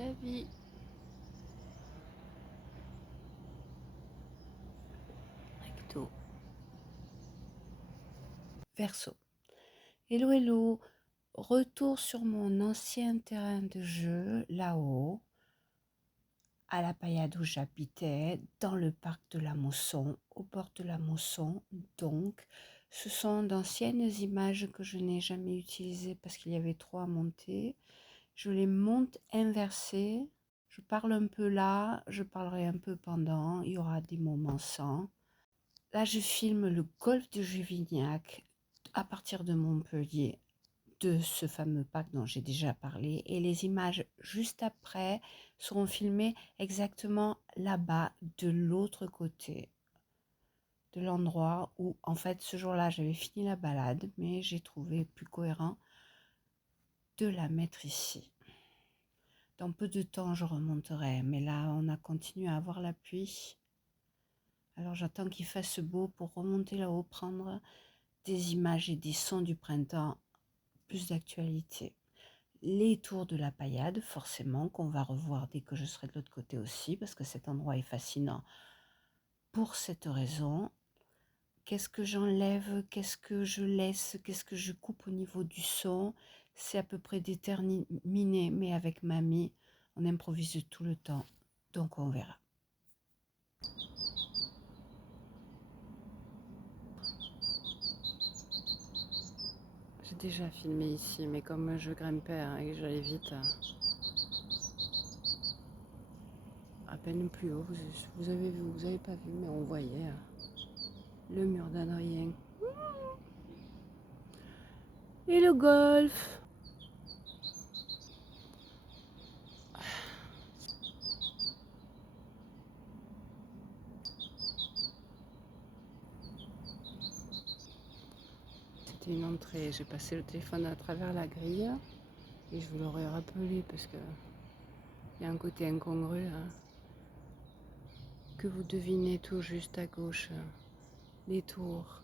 la vie. Recto. Verseau. Hello, hello. Retour sur mon ancien terrain de jeu, là-haut, à la Paillade où j'habitais, dans le parc de la Mosson, au bord de la Mosson. Donc, ce sont d'anciennes images que je n'ai jamais utilisées parce qu'il y avait trop à monter. Je les monte inversées. Je parle un peu là, je parlerai un peu pendant. Il y aura des moments sans. Là, je filme le golfe de Juvignac à partir de Montpellier, de ce fameux parc dont j'ai déjà parlé. Et les images juste après seront filmées exactement là-bas, de l'autre côté de l'endroit où, en fait, ce jour-là, j'avais fini la balade, mais j'ai trouvé plus cohérent de la mettre ici. Dans peu de temps, je remonterai, mais là, on a continué à avoir la pluie. Alors, j'attends qu'il fasse beau pour remonter là-haut, prendre des images et des sons du printemps, plus d'actualité. Les tours de la Paillade, forcément, qu'on va revoir dès que je serai de l'autre côté aussi, parce que cet endroit est fascinant pour cette raison. Qu'est-ce que j'enlève, qu'est-ce que je laisse, qu'est-ce que je coupe au niveau du son, c'est à peu près déterminé, mais avec mamie, on improvise tout le temps, donc on verra. J'ai déjà filmé ici, mais comme je grimpais et que j'allais vite, à peine plus haut, vous avez vu, vous avez pas vu, mais on voyait le mur d'Adrien. Et le golf. C'était une entrée, j'ai passé le téléphone à travers la grille et je vous l'aurais rappelé parce que il y a un côté incongru que vous devinez tout juste à gauche, les tours,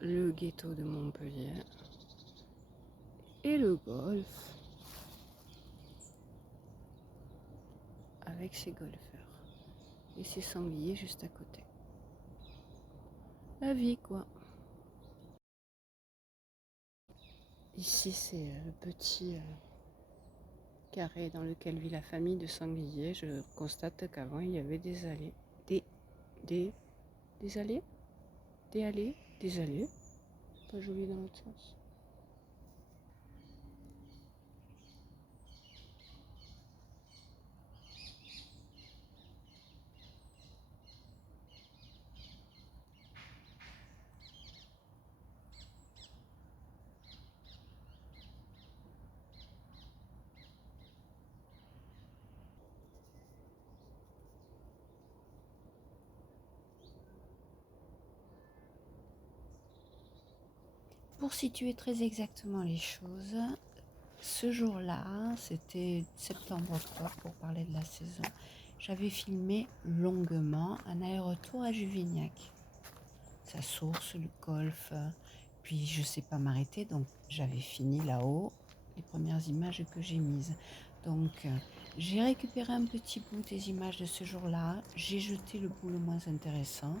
le ghetto de Montpellier et le golf avec ses golfeurs et ses sangliers juste à côté. La vie quoi. Ici c'est le petit carré dans lequel vit la famille de sangliers. Je constate qu'avant il y avait des allées, des allées, des allées. Pas joli dans l'autre sens. Pour situer très exactement les choses, ce jour-là, c'était septembre-octobre pour parler de la saison, j'avais filmé longuement un aller-retour à Juvignac. Sa source, le golfe, puis je ne sais pas m'arrêter, donc j'avais fini là-haut les premières images que j'ai mises. Donc j'ai récupéré un petit bout des images de ce jour-là, j'ai jeté le bout le moins intéressant,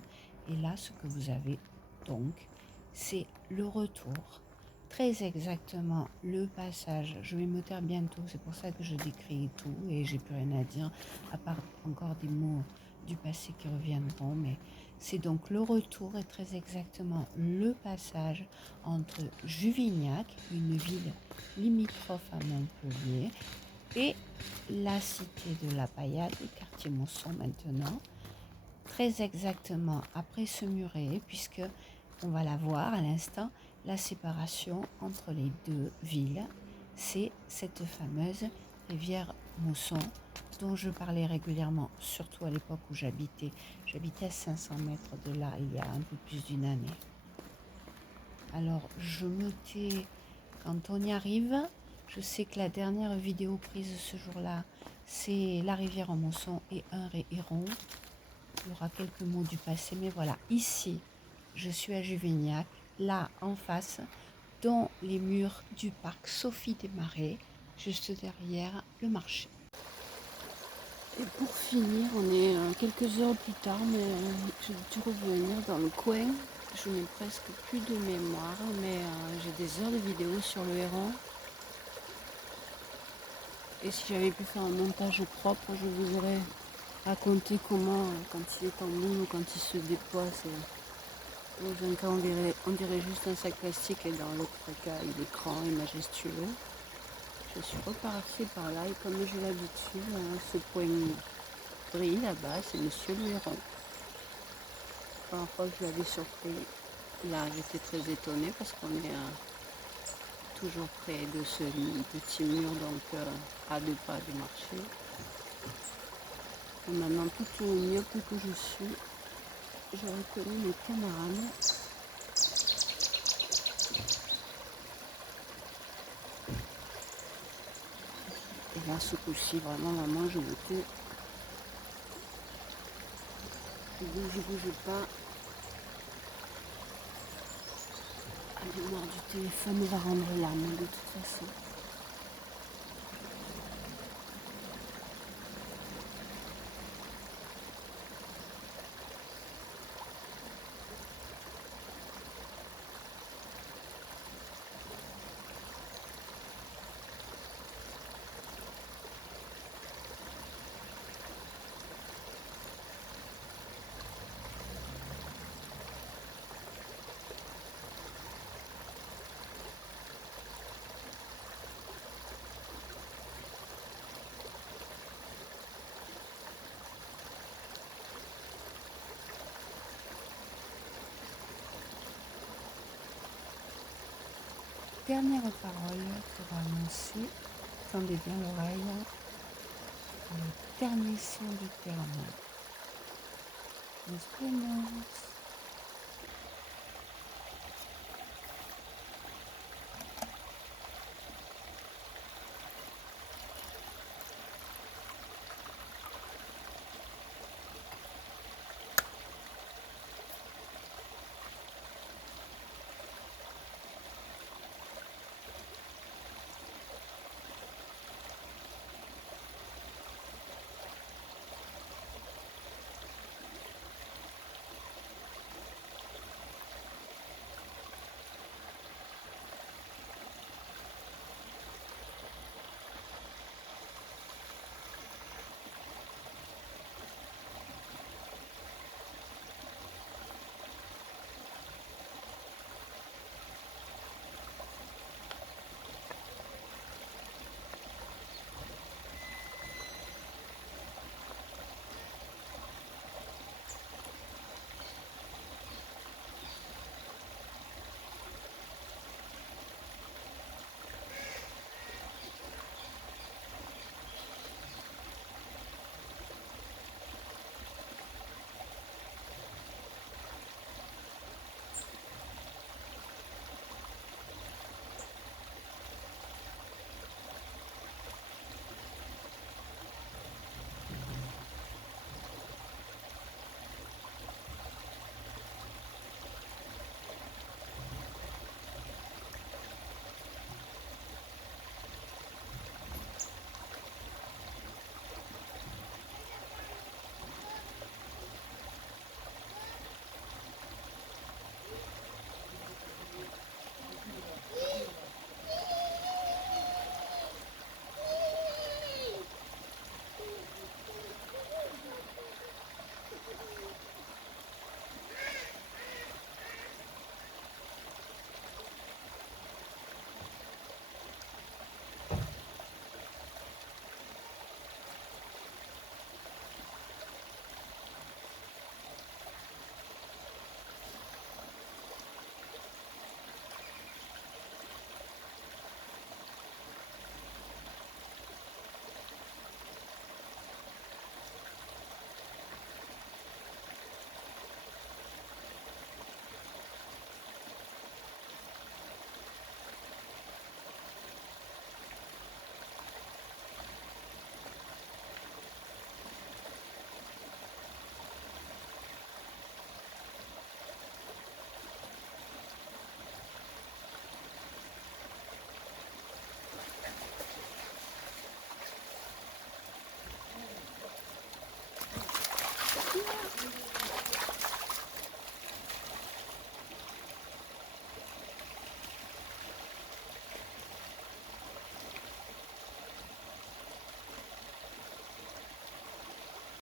et là ce que vous avez donc, c'est le retour. Très exactement le passage. Je vais me taire bientôt, c'est pour ça que je décris tout et j'ai plus rien à dire, à part encore des mots du passé qui reviendront, mais c'est donc le retour et très exactement le passage entre Juvignac, une ville limitrophe à Montpellier, et la cité de la Paillade, quartier Mosson maintenant, très exactement après ce muret, puisque on va la voir à l'instant, la séparation entre les deux villes, c'est cette fameuse rivière Mosson dont je parlais régulièrement, surtout à l'époque où j'habitais. J'habitais à 500 mètres de là, il y a un peu plus d'une année. Alors, je me tais quand on y arrive. Je sais que la dernière vidéo prise ce jour-là, c'est la rivière en Mosson et un héron. Il y aura quelques mots du passé, mais voilà. Ici, je suis à Juvignac, là, en face, dans les murs du parc Sophie des Marais, juste derrière le marché. Et pour finir, on est quelques heures plus tard, mais j'ai dû revenir dans le coin. Je n'ai presque plus de mémoire, mais j'ai des heures de vidéos sur le héron. Et si j'avais pu faire un montage propre, je vous aurais raconté comment, quand il est en boule ou quand il se déploie, dans un cas on dirait juste un sac plastique et dans l'autre cas il est grand et majestueux. Je suis repartie par là et comme j'ai l'habitude, ce point gris là-bas, c'est Monsieur le Héron. La première fois que je l'avais surpris, là j'étais très étonnée parce qu'on est toujours près de ce petit mur, donc à 2 pas du marché. Et maintenant, tout mieux que je suis, je reconnais mes camarades. Et là, ce coup-ci, vraiment, maman, je veux que je bouge pas. La mémoire du téléphone va rendre l'âme de toute façon. Dernière parole pour annoncer, tendez bien l'oreille, le dernier son du terme. Nos